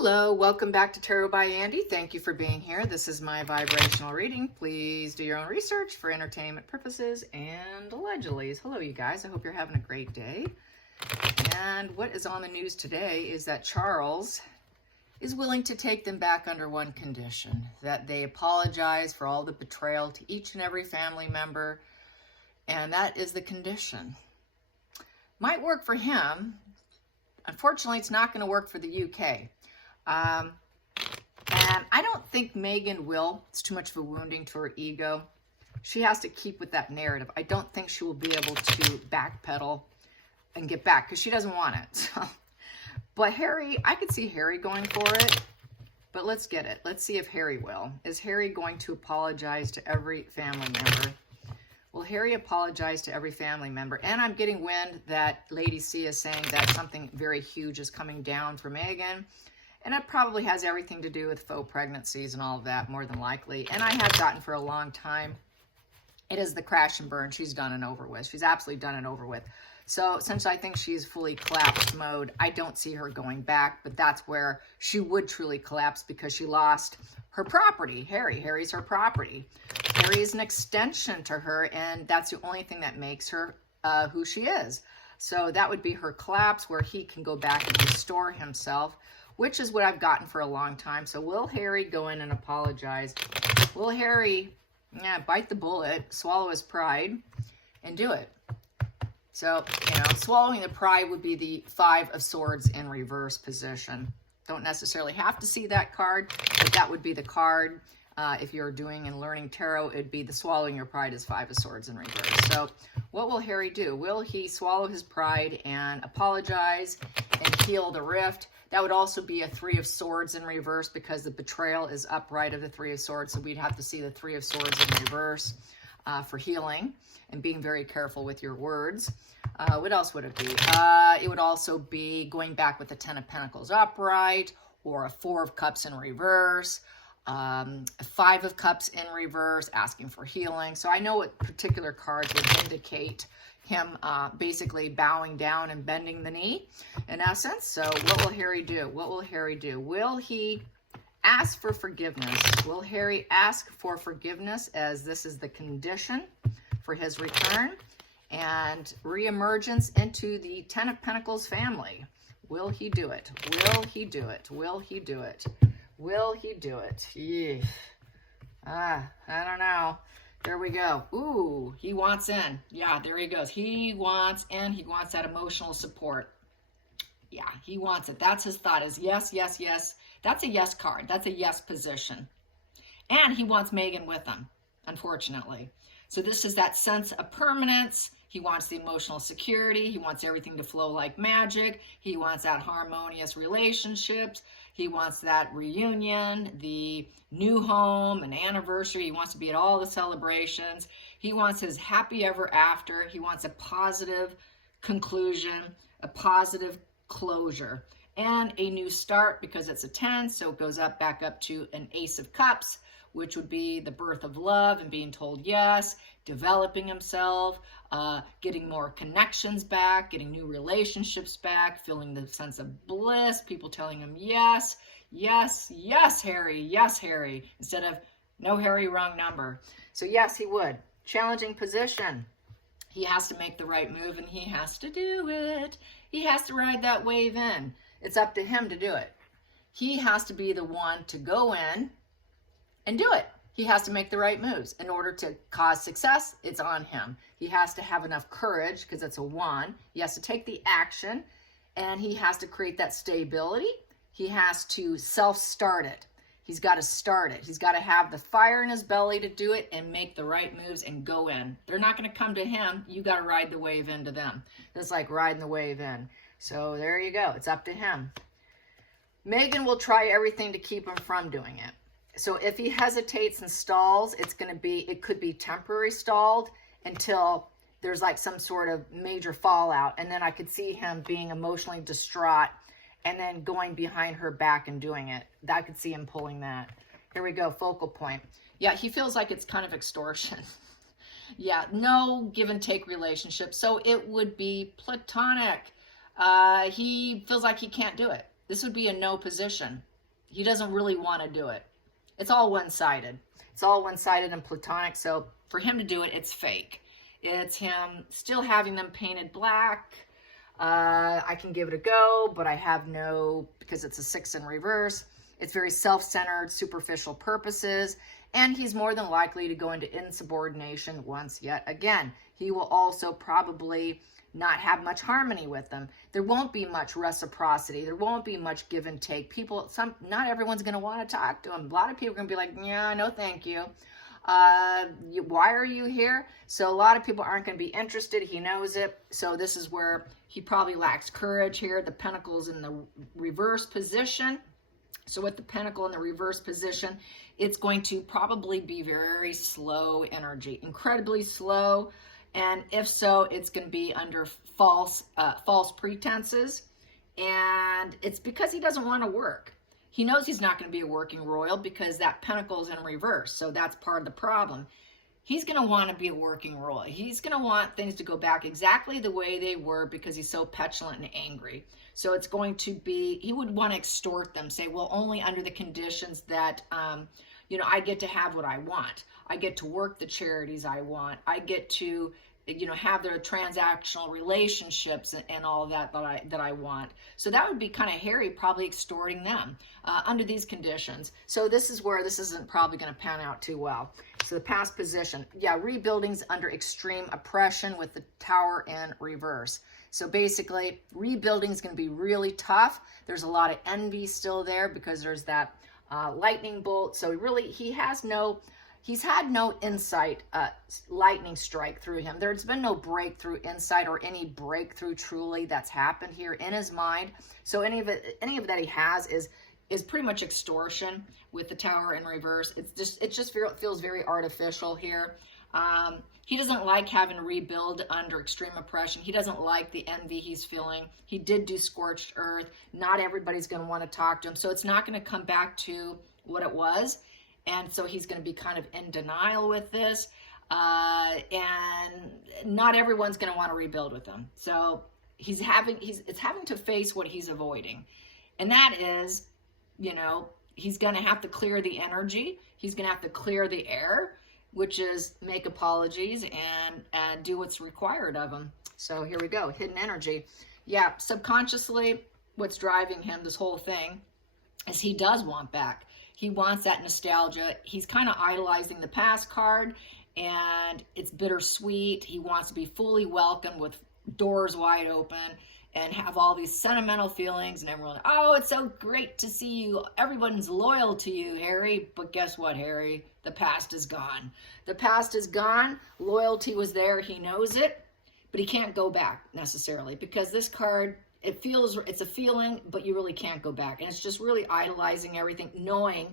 Hello, welcome back to Tarot by Andy. Thank you for being here. This is my vibrational reading. Please do your own research for entertainment purposes and allegedly. Hello, you guys. I hope you're having a great day. And what is on the news today is that Charles is willing to take them back under one condition, that they apologize for all the betrayal to each and every family member, and that is the condition. Might work for him. Unfortunately, it's not going to work for the UK. And I don't think Megan will. It's too much of a wounding to her ego. She has to keep with that narrative. I don't think she will be able to backpedal and get back because she doesn't want it. But Harry, I could see Harry going for it. But let's get it. Let's see if Harry will. Is Harry going to apologize to every family member? Will Harry apologize to every family member? And I'm getting wind that Lady C is saying that something very huge is coming down for Megan. And it probably has everything to do with faux pregnancies and all of that, more than likely. And I have gotten for a long time, it is the crash and burn. She's done and over with. She's absolutely done and over with. So since I think she's fully collapsed mode, I don't see her going back. But that's where she would truly collapse because she lost her property. Harry's her property. Harry is an extension to her, and that's the only thing that makes her who she is. So that would be her collapse, where he can go back and restore himself, which is what I've gotten for a long time. So will Harry go in and apologize? Will Harry bite the bullet, swallow his pride, and do it? So, swallowing the pride would be the Five of Swords in reverse position. Don't necessarily have to see that card, but that would be the card. If you're doing and learning tarot, it'd be the swallowing your pride is Five of Swords in reverse. So what will Harry do? Will he swallow his pride and apologize and heal the rift? That would also be a Three of Swords in reverse because the betrayal is upright of the Three of Swords. So we'd have to see the Three of Swords in reverse for healing and being very careful with your words. What else would it be? It would also be going back with the Ten of Pentacles upright, or a Four of Cups in reverse, a Five of Cups in reverse, asking for healing. So I know what particular cards would indicate him basically bowing down and bending the knee, in essence. So what will Harry do? What will Harry do? Will he ask for forgiveness? Will Harry ask for forgiveness, as this is the condition for his return and reemergence into the Ten of Pentacles family? Will he do it? Will he do it? Will he do it? Will he do it? Yeah. I don't know. There we go. Ooh, he wants in. Yeah, there he goes. He wants in. He wants that emotional support. Yeah, he wants it. That's his thought, is yes, yes, yes. That's a yes card. That's a yes position. And he wants Megan with him, unfortunately. So this is that sense of permanence. He wants the emotional security. He wants everything to flow like magic. He wants that harmonious relationships. He wants that reunion, the new home, an anniversary. He wants to be at all the celebrations. He wants his happy ever after. He wants a positive conclusion, a positive closure, and a new start, because it's a 10, so it goes up back up to an Ace of Cups, which would be the birth of love and being told yes, developing himself, getting more connections back, getting new relationships back, feeling the sense of bliss, people telling him yes, yes, yes, Harry, yes, Harry, instead of no, Harry, wrong number. So yes, he would. Challenging position. He has to make the right move, and he has to do it. He has to ride that wave in. It's up to him to do it. He has to be the one to go in and do it. He has to make the right moves. In order to cause success, it's on him. He has to have enough courage, because it's a 1. He has to take the action, and he has to create that stability. He has to self-start it. He's got to start it. He's got to have the fire in his belly to do it and make the right moves and go in. They're not going to come to him. You got to ride the wave into them. It's like riding the wave in. So there you go. It's up to him. Megan will try everything to keep him from doing it. So if he hesitates and stalls, it could be temporary stalled until there's like some sort of major fallout. And then I could see him being emotionally distraught and then going behind her back and doing it. I could see him pulling that. Here we go, focal point. Yeah, he feels like it's kind of extortion. Yeah, no give and take relationship. So it would be platonic. He feels like he can't do it. This would be a no position. He doesn't really want to do it. It's all one-sided. It's all one-sided and platonic. So for him to do it, it's fake. It's him still having them painted black. I can give it a go, but I have no, because it's a 6 in reverse. It's very self-centered, superficial purposes. And he's more than likely to go into insubordination once yet again. He will also probably not have much harmony with them. There won't be much reciprocity. There won't be much give and take. Not everyone's going to want to talk to him. A lot of people are going to be like, yeah, no, thank you. Why are you here? So a lot of people aren't going to be interested. He knows it. So this is where he probably lacks courage here. The pentacle's in the reverse position. So with the pentacle in the reverse position, it's going to probably be very slow energy, incredibly slow. And if so, it's going to be under false pretenses. And it's because he doesn't want to work. He knows he's not going to be a working royal because that pentacle is in reverse. So that's part of the problem. He's going to want to be a working royal. He's going to want things to go back exactly the way they were because he's so petulant and angry. So it's going to be, he would want to extort them, say, well, only under the conditions that, I get to have what I want. I get to work the charities I want. I get to, have their transactional relationships and all of that I want. So that would be kind of hairy, probably extorting them under these conditions. So this is where this isn't probably going to pan out too well. So the past position, rebuilding's under extreme oppression with the Tower in reverse. So basically, rebuilding is going to be really tough. There's a lot of envy still there because there's that lightning bolt. So really, he's had no insight, lightning strike through him. There's been no breakthrough insight or any breakthrough truly that's happened here in his mind. So any of that he has is pretty much extortion with the Tower in reverse. It just feels very artificial here. He doesn't like having to rebuild under extreme oppression. He doesn't like the envy he's feeling. He did do scorched earth. Not everybody's going to want to talk to him. So it's not going to come back to what it was. And so he's going to be kind of in denial with this. And not everyone's going to want to rebuild with him. So it's having to face what he's avoiding. And that is, he's going to have to clear the energy. He's going to have to clear the air, which is make apologies and do what's required of him. So here we go, hidden energy. Yeah, subconsciously, what's driving him, this whole thing, is he does want back. He wants that nostalgia. He's kind of idolizing the past card, and it's bittersweet. He wants to be fully welcomed with doors wide open and have all these sentimental feelings, and everyone, oh, it's so great to see you. Everyone's loyal to you, Harry. But guess what, Harry? The past is gone. The past is gone. Loyalty was there. He knows it, but he can't go back necessarily because this card, it's a feeling, but you really can't go back. And it's just really idolizing everything, knowing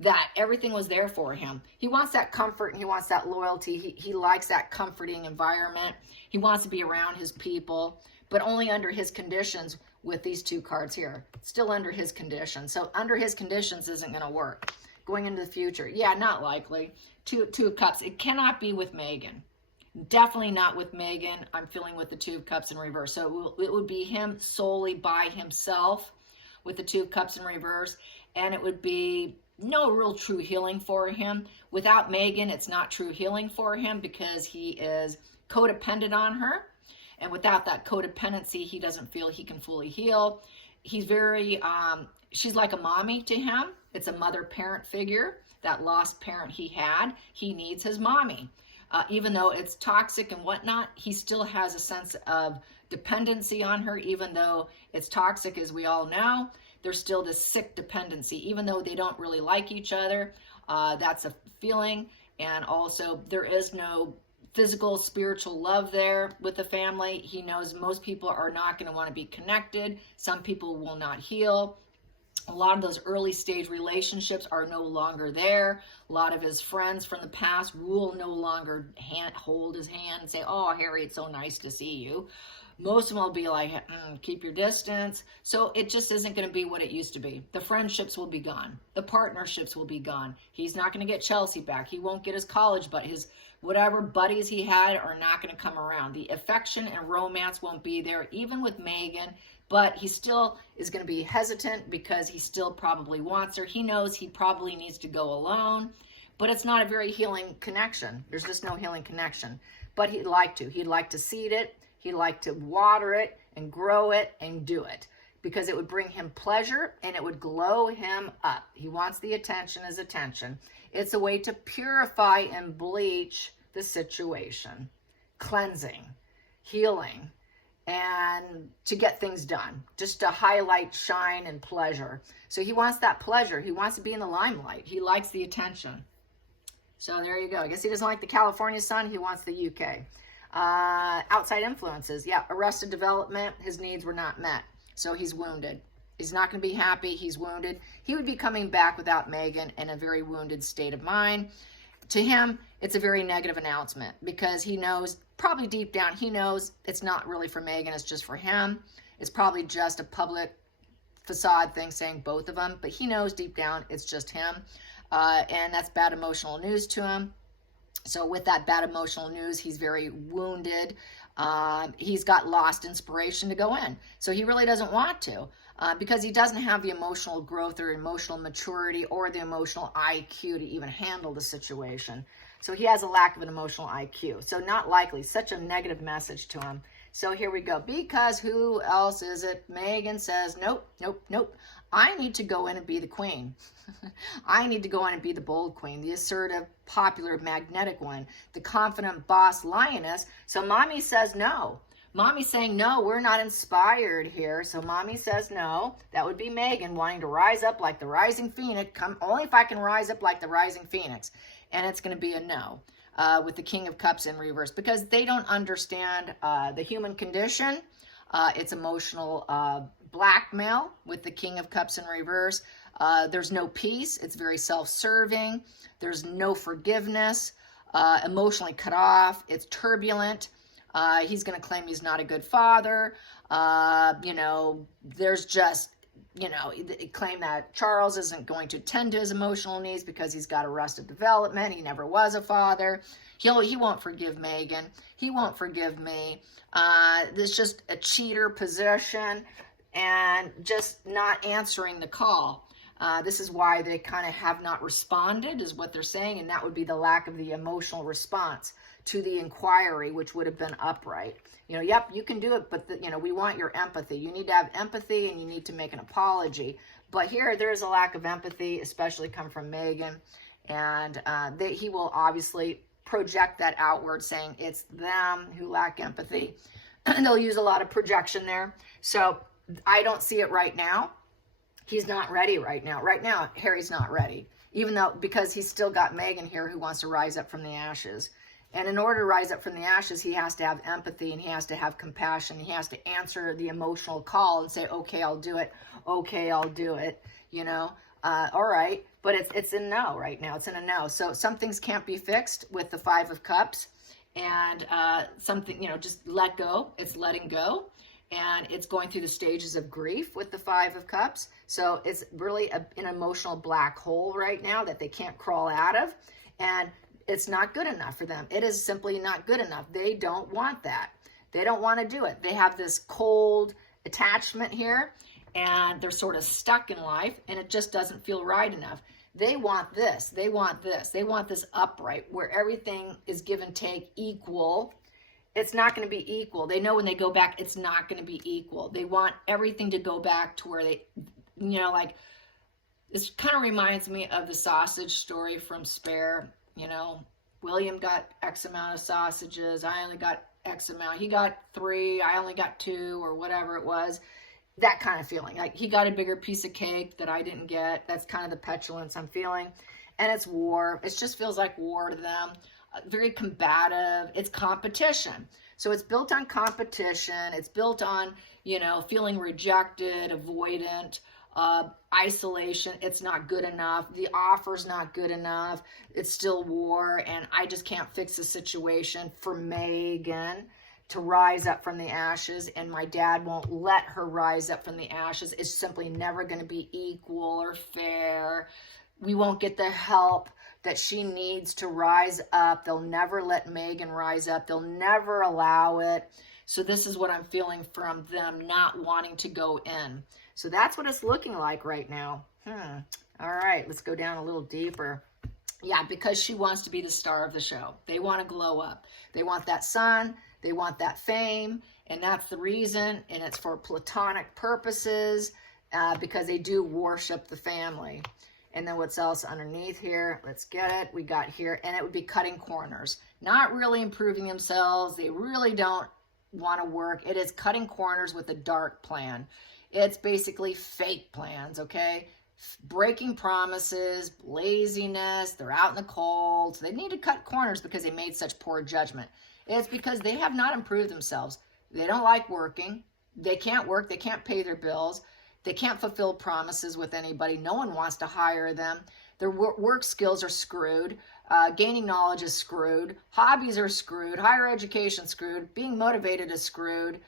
that everything was there for him. He wants that comfort and he wants that loyalty. He likes that comforting environment. He wants to be around his people, but only under his conditions with these two cards here. Still under his conditions. So under his conditions isn't going to work. Going into the future, yeah, not likely. Two of Cups. It cannot be with Megan. Definitely not with Megan. I'm feeling with the Two of Cups in reverse. So it would be him solely by himself with the Two of Cups in reverse. And it would be no real true healing for him. Without Megan, it's not true healing for him because he is codependent on her. And without that codependency, he doesn't feel he can fully heal. He's very, she's like a mommy to him. It's a mother-parent figure, that lost parent he had. He needs his mommy. Even though it's toxic and whatnot, he still has a sense of dependency on her. Even though it's toxic, as we all know, there's still this sick dependency. Even though they don't really like each other, that's a feeling. And also, there is no physical, spiritual love there with the family. He knows most people are not going to want to be connected. Some people will not heal. A lot of those early stage relationships are no longer there. A lot of his friends from the past will no longer hold his hand and say, oh, Harry, it's so nice to see you. Most of them will be like, keep your distance. So it just isn't going to be what it used to be. The friendships will be gone. The partnerships will be gone. He's not going to get Chelsea back. He won't get his college, but his whatever buddies he had are not going to come around. The affection and romance won't be there, even with Megan. but he still is going to be hesitant because he still probably wants her. He knows he probably needs to go alone, but it's not a very healing connection. There's just no healing connection. But he'd like to. He'd like to seed it. He'd like to water it and grow it and do it because it would bring him pleasure and it would glow him up. He wants the attention as attention. It's a way to purify and bleach the situation, cleansing, healing, and to get things done, just to highlight shine and pleasure. So he wants that pleasure. He wants to be in the limelight. He likes the attention. So there you go. I guess he doesn't like the California sun. He wants the UK. Outside influences. Yeah, arrested development. His needs were not met. So he's wounded. He's not going to be happy. He's wounded. He would be coming back without Megan in a very wounded state of mind. To him, it's a very negative announcement because he knows, probably deep down, he knows it's not really for Megan. It's just for him. It's probably just a public facade thing saying both of them. But he knows deep down it's just him. And that's bad emotional news to him. So with that bad emotional news, he's very wounded. He's got lost inspiration to go in. So he really doesn't want to because he doesn't have the emotional growth or emotional maturity or the emotional IQ to even handle the situation. So he has a lack of an emotional IQ. So not likely, such a negative message to him. So here we go. Because who else is it? Megan says, nope, nope, nope. I need to go in and be the queen. I need to go in and be the bold queen, the assertive, popular, magnetic one, the confident boss lioness. So mommy says no. Mommy's saying, no, we're not inspired here. So mommy says no. That would be Megan wanting to rise up like the rising phoenix. Only if I can rise up like the rising phoenix. And it's going to be a no with the King of Cups in reverse because they don't understand the human condition. It's emotional blackmail with the King of Cups in reverse. There's no peace. It's very self-serving. There's no forgiveness. Emotionally cut off. It's turbulent. He's going to claim he's not a good father. There's just, claim that Charles isn't going to tend to his emotional needs because he's got arrested development. He never was a father. He won't forgive Megan. He won't forgive me. There's just a cheater position and just not answering the call. This is why they kind of have not responded is what they're saying. And that would be the lack of the emotional response to the inquiry, which would have been upright. Yep, you can do it, but we want your empathy. You need to have empathy and you need to make an apology. But here, there is a lack of empathy, especially come from Megan. And he will obviously project that outward, saying it's them who lack empathy. And they'll use a lot of projection there. So I don't see it right now. He's not ready right now. Right now, Harry's not ready. Because he's still got Megan here who wants to rise up from the ashes. And in order to rise up from the ashes, he has to have empathy and he has to have compassion. He has to answer the emotional call and say, okay, I'll do it. Okay, I'll do it. All right. But it's a no right now. It's in a no. So some things can't be fixed with the Five of Cups. And something, just let go. It's letting go. And it's going through the stages of grief with the Five of Cups. So it's really an emotional black hole right now that they can't crawl out of. And it's not good enough for them. It is simply not good enough. They don't want that. They don't want to do it. They have this cold attachment here, and they're sort of stuck in life, and it just doesn't feel right enough. They want this. They want this. They want this upright, where everything is give and take equal. It's not going to be equal. They know when they go back, it's not going to be equal. They want everything to go back to where they, this kind of reminds me of the sausage story from Spare. William got X amount of sausages. I only got X amount. He got 3. I only got 2 or whatever it was. That kind of feeling. Like he got a bigger piece of cake that I didn't get. That's kind of the petulance I'm feeling. And it's war. It just feels like war to them. Very combative. It's competition. So it's built on competition. It's built on, feeling rejected, avoidant, isolation. It's not good enough. The offer's not good enough. It's still war, and I just can't fix the situation for Megan to rise up from the ashes, and my dad won't let her rise up from the ashes. It's simply never going to be equal or fair. We won't get the help that she needs to rise up. They'll never let Megan rise up. They'll never allow it. So this is what I'm feeling from them not wanting to go in. So that's what it's looking like right now. All right, let's go down a little deeper. Yeah, because she wants to be the star of the show. They want to glow up. They want that sun. They want that fame. And that's the reason. And it's for platonic purposes, because they do worship the family. And then what's else underneath here? Let's get it. We got here. And it would be cutting corners. Not really improving themselves. They really don't want to work. It is cutting corners with a dark plan. It's basically fake plans, okay? Breaking promises, laziness, they're out in the cold. So they need to cut corners because they made such poor judgment. It's because they have not improved themselves. They don't like working. They can't work. They can't pay their bills. They can't fulfill promises with anybody. No one wants to hire them. Their work skills are screwed. Gaining knowledge is screwed. Hobbies are screwed. Higher education screwed. Being motivated is screwed.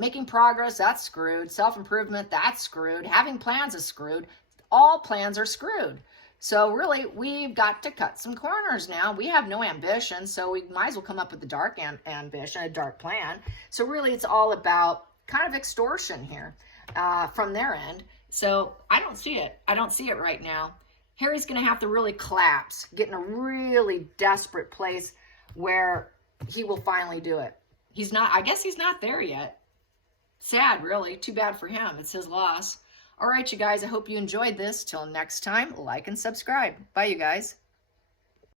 Making progress, that's screwed. Self-improvement, that's screwed. Having plans is screwed. All plans are screwed. So really, we've got to cut some corners now. We have no ambition, so we might as well come up with a dark ambition, a dark plan. So really, it's all about kind of extortion here from their end. So I don't see it. I don't see it right now. Harry's going to have to really collapse, get in a really desperate place where he will finally do it. He's not, I guess he's not there yet. Sad, really. Too bad for him. It's his loss. All right, you guys, I hope you enjoyed this. Till next time, like and subscribe. Bye, you guys.